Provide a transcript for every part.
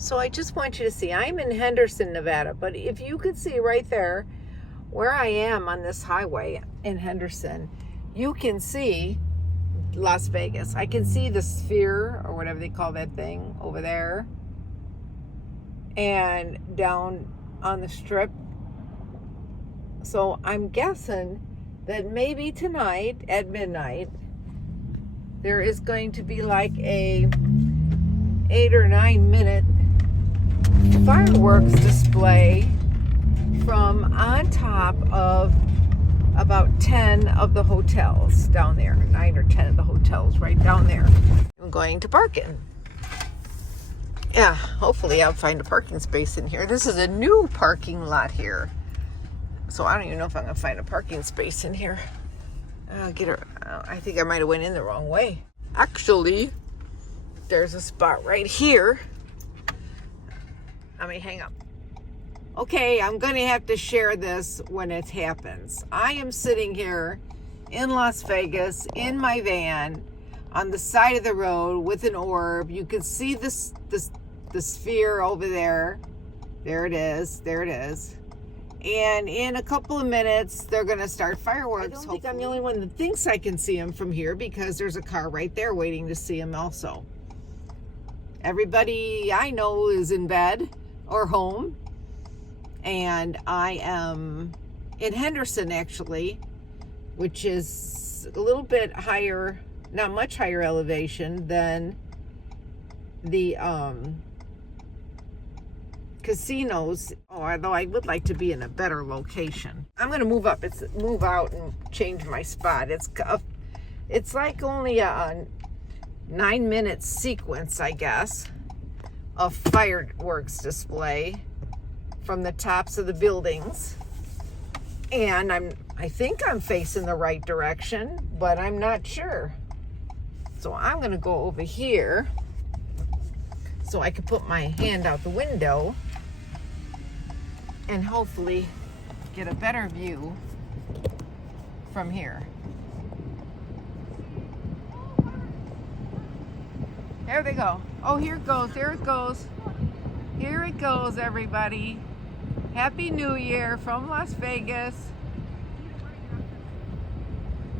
So I just want you to see, I'm in Henderson, Nevada, but if you could see right there where I am on this highway in Henderson, you can see Las Vegas. I can see the Sphere, or whatever they call that thing, over there. And down on the Strip. So I'm guessing that maybe tonight at midnight, there is going to be like a 8 or 9 minute fireworks display from on top of about 10 of the hotels down there. 9 or 10 of the hotels right down there. I'm going to park in. Yeah, hopefully I'll find a parking space in here. This is a new parking lot here. So I don't even know if I'm going to find a parking space in here. I think I might have went in the wrong way. Actually, there's a spot right here. Let me hang up. Okay, I'm going to have to share this when it happens. I am sitting here in Las Vegas in my van on the side of the road with an orb. You can see the Sphere over there. There it is. There it is. And in a couple of minutes, they're going to start fireworks. I don't think I'm the only one that thinks I can see them from here, because there's a car right there waiting to see them also. Everybody I know is in bed or home. And I am in Henderson, actually, which is a little bit higher, not much higher elevation than the casinos. Although I would like to be in a better location. I'm going to move out and change my spot. It's like only a 9-minute sequence, I guess, of fireworks display from the tops of the buildings. And I think I'm facing the right direction, but I'm not sure. So I'm going to go over here so I can put my hand out the window and hopefully get a better view from here. There they go. Oh, here it goes. There it goes. Here it goes, everybody. Happy New Year from Las Vegas.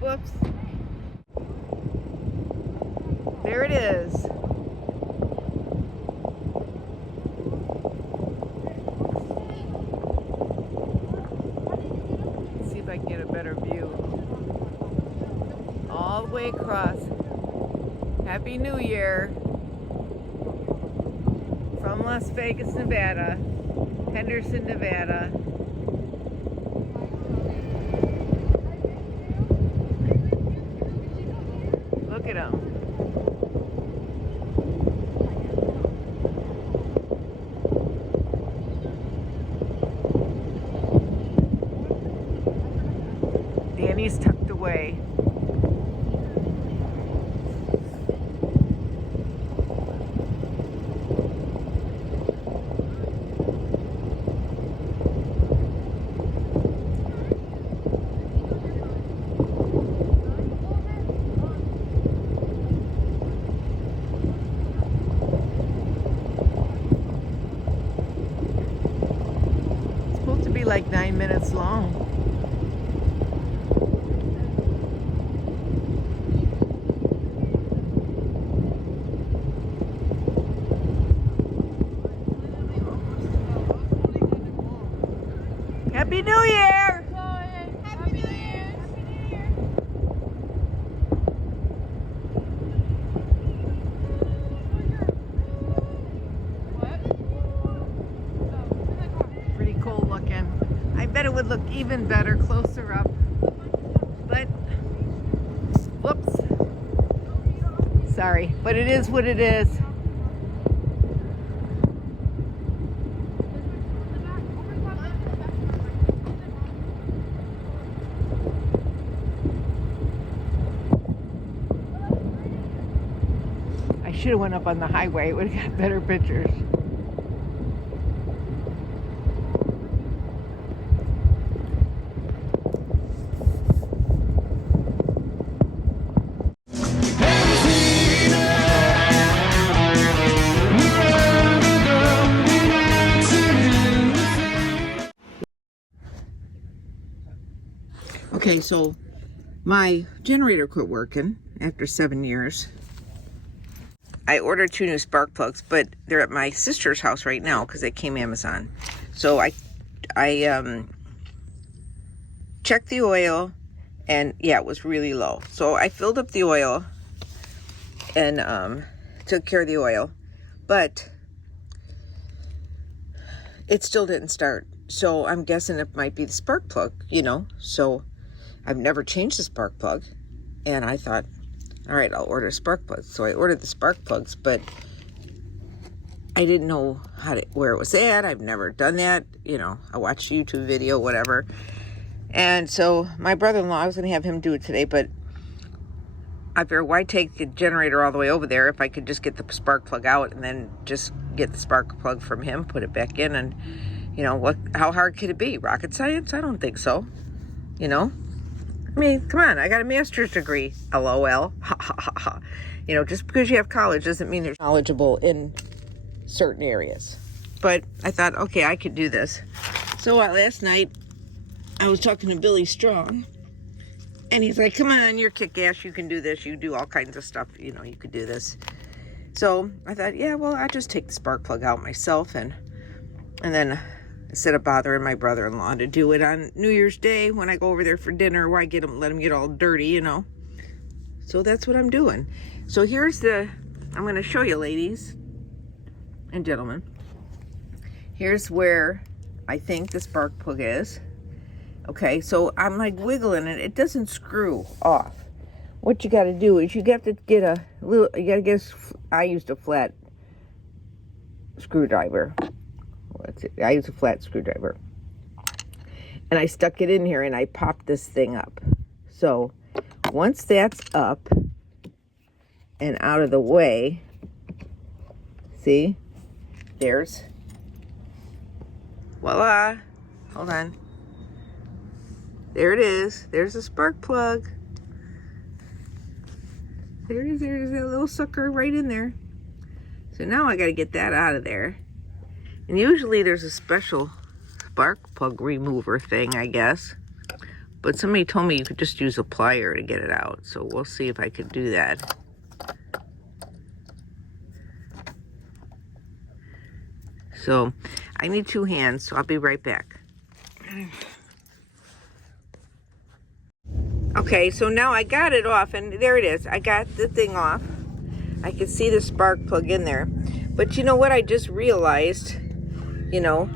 Whoops. There it is. Let's see if I can get a better view. All the way across. Happy New Year from Las Vegas, Nevada. Henderson, Nevada. Look at them. Danny's tucked away. Like 9 minutes long. Happy New Year! Happy New Year! Happy New Year! Pretty cool looking. I bet it would look even better closer up. But, whoops. Sorry, but it is what it is. I should have went up on the highway. It would have got better pictures. Okay, so my generator quit working after 7 years. I ordered 2 new spark plugs, but they're at my sister's house right now because they came Amazon. So I checked the oil, and yeah, it was really low. So I filled up the oil and took care of the oil, but it still didn't start. So I'm guessing it might be the spark plug, you know. So I've never changed the spark plug, and I thought, all right, I'll order a spark plug. So I ordered the spark plugs, but I didn't know where it was at. I've never done that. You know, I watched a YouTube video, whatever. And so my brother-in-law, I was going to have him do it today, but I figured, why take the generator all the way over there if I could just get the spark plug out and then just get the spark plug from him, put it back in, and, you know, how hard could it be? Rocket science? I don't think so. You know? I mean, come on, I got a master's degree, LOL. Ha ha ha ha. You know, just because you have college doesn't mean you're knowledgeable in certain areas. But I thought, okay, I could do this. So last night, I was talking to Billy Strong, and he's like, come on, you're kick-ass, you can do this, you do all kinds of stuff, you know, you could do this. So I thought, yeah, well, I'll just take the spark plug out myself, and then instead of bothering my brother-in-law to do it on New Year's Day when I go over there for dinner, where I let him get all dirty, you know. So that's what I'm doing. So I'm going to show you, ladies and gentlemen. Here's where I think the spark plug is. Okay, so I'm like wiggling it. It doesn't screw off. What you got to do is you got to get I used a flat screwdriver. I use a flat screwdriver. And I stuck it in here and I popped this thing up. So once that's up and out of the way, see, there's, voila, hold on. There it is. There's a spark plug. There it is. There's that little sucker right in there. So now I got to get that out of there. And usually there's a special spark plug remover thing, I guess. But somebody told me you could just use a plier to get it out. So we'll see if I could do that. So I need 2 hands, so I'll be right back. Okay, so now I got it off, and there it is. I got the thing off. I can see the spark plug in there. But you know what I just realized? You know,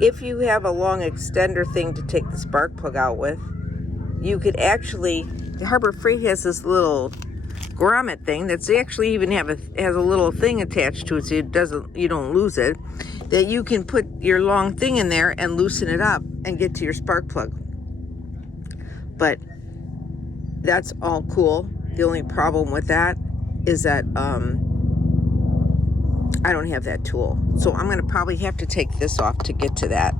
if you have a long extender thing to take the spark plug out with, you could actually, Harbor Freight has this little grommet thing that's actually even has a little thing attached to it, so you don't lose it, that you can put your long thing in there and loosen it up and get to your spark plug. But that's all cool. The only problem with that is that I don't have that tool. So I'm going to probably have to take this off to get to that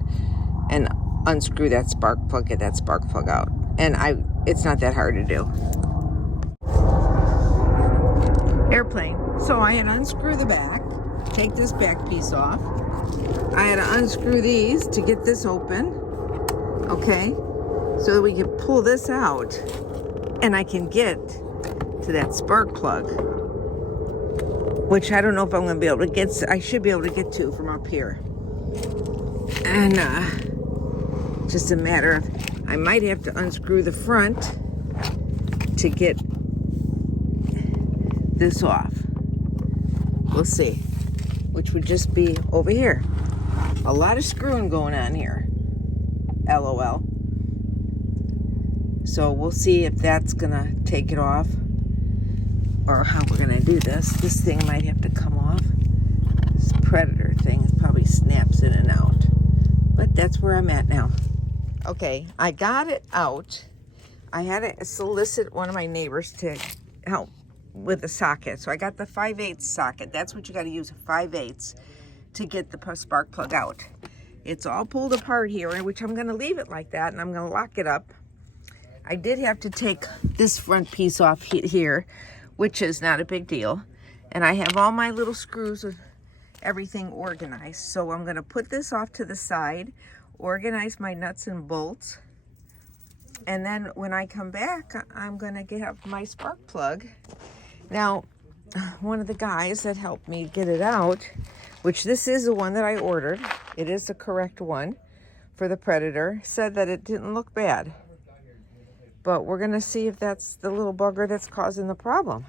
and unscrew that spark plug, get that spark plug out. And it's not that hard to do. Airplane. So I had to unscrew the back, take this back piece off. I had to unscrew these to get this open. Okay. So that we can pull this out and I can get to that spark plug, which I don't know if I'm going to be able to get. I should be able to get to from up here. And just a matter of, I might have to unscrew the front to get this off. We'll see. Which would just be over here. A lot of screwing going on here. LOL. So we'll see if that's gonna take it off or how we're gonna do this. This thing might have to come off. This Predator thing probably snaps in and out. But that's where I'm at now. Okay, I got it out. I had to solicit one of my neighbors to help with the socket. So I got the 5/8 socket. That's what you got to use, a 5/8 to get the spark plug out. It's all pulled apart here, which I'm going to leave it like that, and I'm going to lock it up. I did have to take this front piece off here, which is not a big deal. And I have all my little screws and everything organized. So I'm going to put this off to the side, organize my nuts and bolts, And then when I come back, I'm gonna get up my spark plug. Now, one of the guys that helped me get it out, which this is the one that I ordered, it is the correct one for the Predator, said that it didn't look bad. But we're gonna see if that's the little bugger that's causing the problem.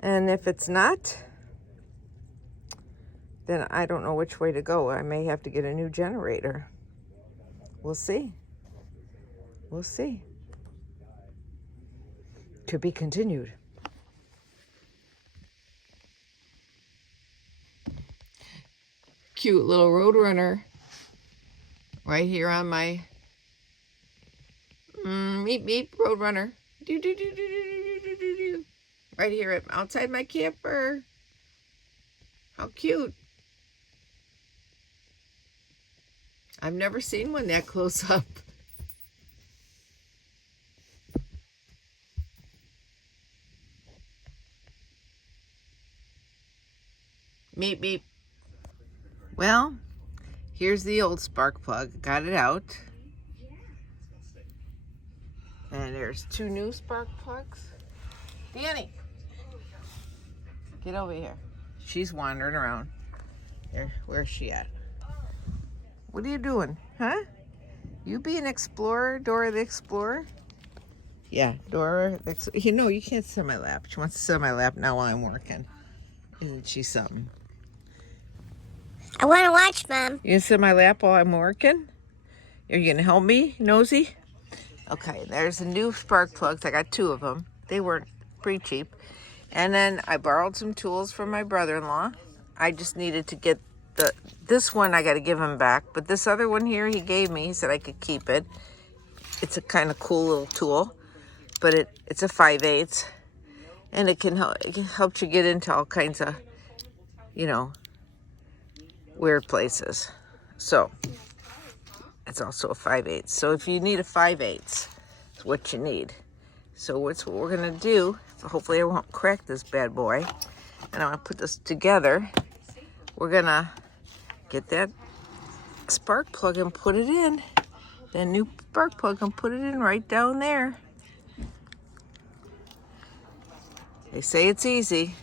And if it's not, then I don't know which way to go. I may have to get a new generator. We'll see. We'll see. To be continued. Cute little Roadrunner right here on my meep meep Roadrunner. Do do do do do do do do do. Right here outside my camper. How cute. I've never seen one that close up. Meep meep. Well, here's the old spark plug. Got it out. And there's 2 new spark plugs. Danny, get over here. She's wandering around. There, where's she at? What are you doing, huh? You be an explorer, Dora the Explorer? Yeah, Dora. You know, you can't sit on my lap. She wants to sit on my lap now while I'm working. Isn't she something? I want to watch, Mom. You gonna sit on my lap while I'm working? Are you gonna help me, nosy? Okay, there's the new spark plugs. I got 2 of them. They were pretty cheap. And then I borrowed some tools from my brother-in-law. I just needed to get this one I got to give him back. But this other one here he gave me. He said I could keep it. It's a kind of cool little tool. But it's a 5/8. And it can help you get into all kinds of, you know, weird places. So it's also a 5/8. So if you need a 5/8, it's what you need. So what's what we're gonna do? Hopefully I won't crack this bad boy. And I'm gonna put this together. We're gonna get that spark plug and put it in. That new spark plug and put it in right down there. They say it's easy.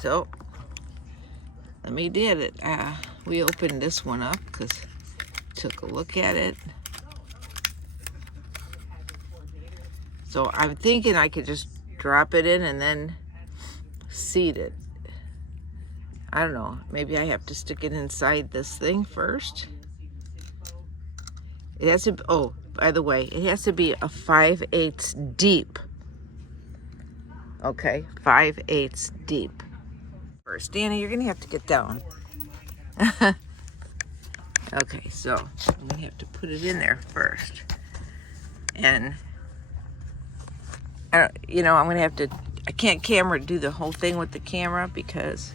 So let me did it. We opened this one up because took a look at it. So I'm thinking I could just drop it in and then seat it. I don't know. Maybe I have to stick it inside this thing first. It has to, oh, by the way, it has to be a 5/8 deep. Okay, 5/8 deep. First, Danny, you're gonna have to get down. Okay, so I'm gonna have to put it in there first. And I'm gonna have to, I can't do the whole thing with the camera because,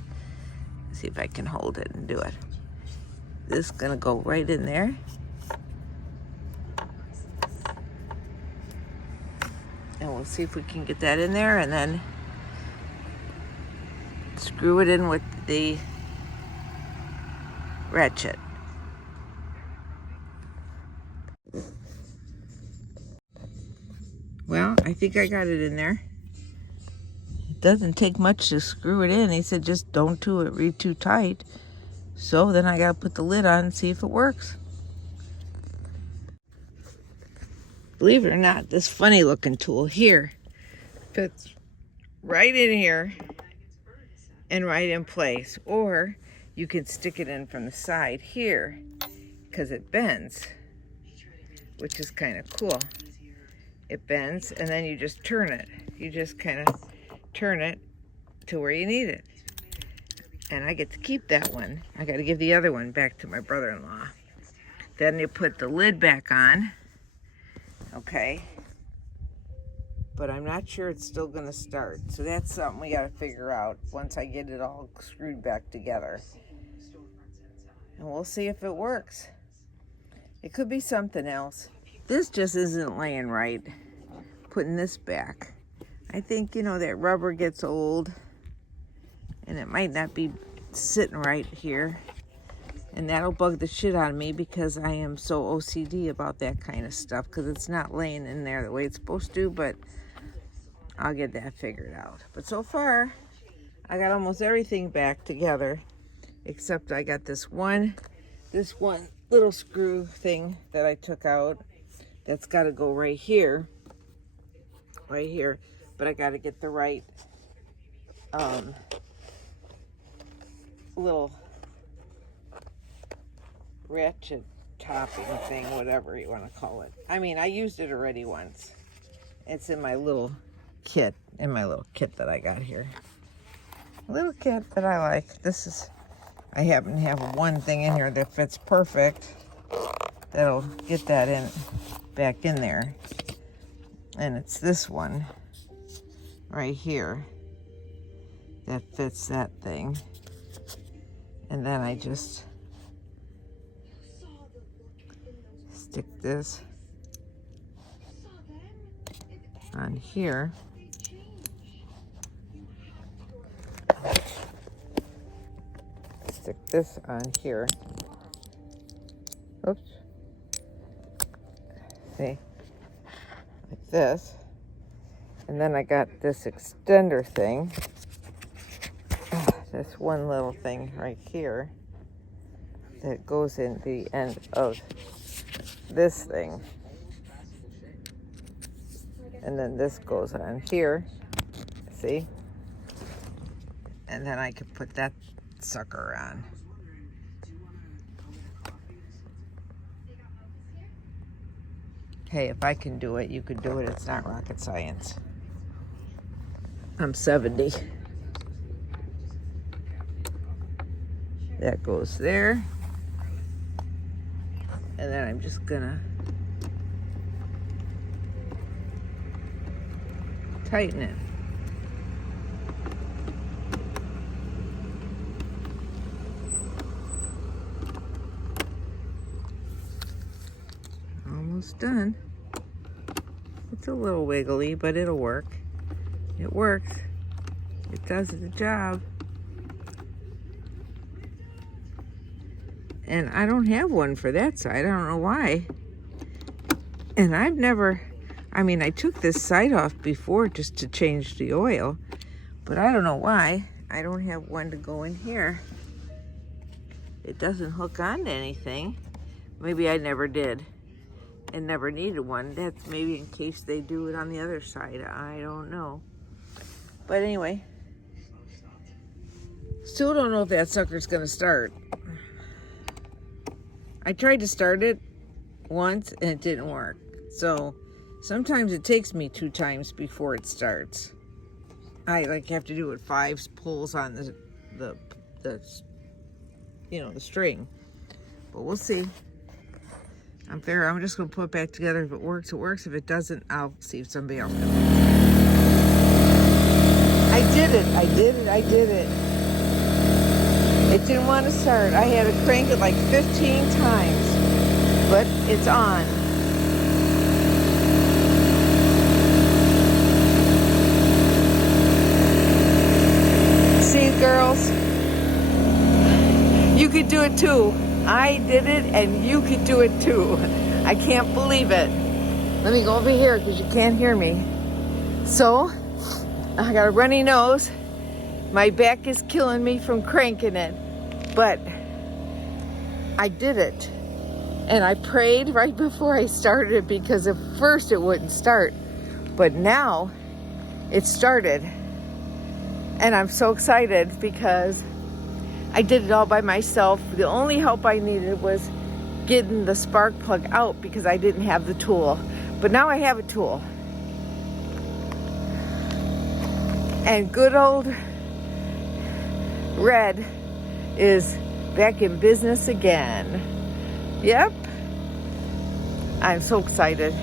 let's see if I can hold it and do it. This is gonna go right in there. And we'll see if we can get that in there and then screw it in with the ratchet. Well, I think I got it in there. It doesn't take much to screw it in. He said just don't do it real too tight. So then I gotta put the lid on and see if it works. Believe it or not, this funny looking tool here fits right in here and right in place. Or you can stick it in from the side here because it bends, which is kind of cool. It bends and then you just turn it. You just kind of turn it to where you need it. And I get to keep that one. I got to give the other one back to my brother-in-law. Then you put the lid back on. Okay. But I'm not sure it's still going to start. So that's something we got to figure out once I get it all screwed back together. And we'll see if it works. It could be something else. This just isn't laying right, putting this back. I think, that rubber gets old and it might not be sitting right here. And that'll bug the shit out of me because I am so OCD about that kind of stuff because it's not laying in there the way it's supposed to, but I'll get that figured out. But so far, I got almost everything back together except I got this one little screw thing that I took out that's got to go right here, but I got to get the right little ratchet topping thing, whatever you want to call it. I mean, I used it already once. It's in my little kit, that I got here. A little kit that I like. I happen to have one thing in here that fits perfect. That'll get that back in there. And it's this one right here that fits that thing. And then I just stick this on here. Stick this on here. Oops. See? Like this. And then I got this extender thing. This one little thing right here that goes in the end of this thing. And then this goes on here. See? And then I could put that sucker on. Hey, if I can do it, you could do it. It's not rocket science. I'm 70. That goes there. And then I'm just gonna tighten it. Almost done. It's a little wiggly, but it'll work. It works. It does the job. And I don't have one for that side. I don't know why. And I took this side off before just to change the oil, but I don't know why I don't have one to go in here. It doesn't hook on to anything. Maybe I never did and never needed one. That's maybe in case they do it on the other side. I don't know. But anyway, still don't know if that sucker's gonna start. I tried to start it once and it didn't work. So sometimes it takes me 2 times before it starts. I have to do it 5 pulls on the string. But we'll see. I'm just gonna put it back together. If it works, it works. If it doesn't, I'll see if somebody else can. I did it. It didn't want to start. I had to crank it like 15 times, but it's on. See, girls, you could do it too. I did it and you could do it too. I can't believe it. Let me go over here because you can't hear me. So, I got a runny nose. My back is killing me from cranking it, but I did it. And I prayed right before I started it because at first it wouldn't start, but now it started. And I'm so excited because I did it all by myself. The only help I needed was getting the spark plug out because I didn't have the tool. But now I have a tool. And good old Red is back in business again. Yep. I'm so excited.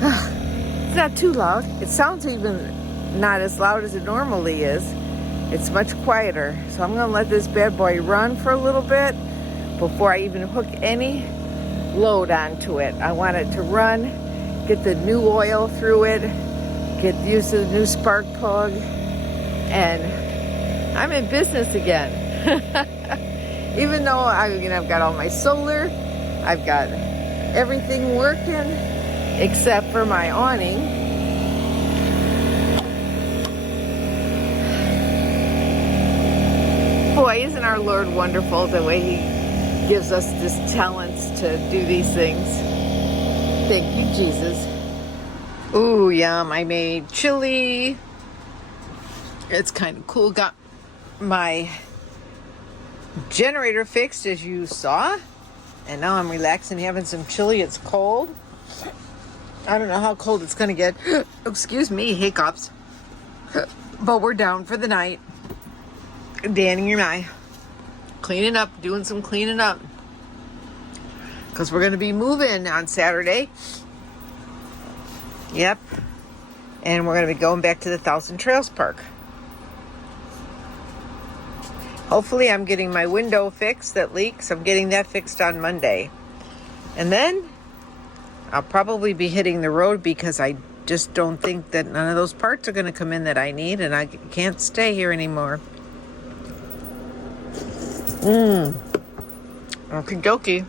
It's not too loud. It sounds even not as loud as it normally is. It's much quieter. So I'm gonna let this bad boy run for a little bit before I even hook any load onto it. I want it to run, get the new oil through it, get used to the new spark plug, and I'm in business again. Even though I've got all my solar, I've got everything working except for my awning. Boy, isn't our Lord wonderful the way He gives us this talents to do these things. Thank you, Jesus. Ooh, yum. I made chili. It's kind of cool. Got my generator fixed, as you saw. And now I'm relaxing, having some chili. It's cold. I don't know how cold it's going to get. Excuse me, hiccups. But we're down for the night. Danny and I cleaning up, doing some cleaning up. Because we're going to be moving on Saturday. Yep. And we're going to be going back to the Thousand Trails Park. Hopefully I'm getting my window fixed that leaks. I'm getting that fixed on Monday. And then I'll probably be hitting the road because I just don't think that none of those parts are going to come in that I need, and I can't stay here anymore. Okie dokie.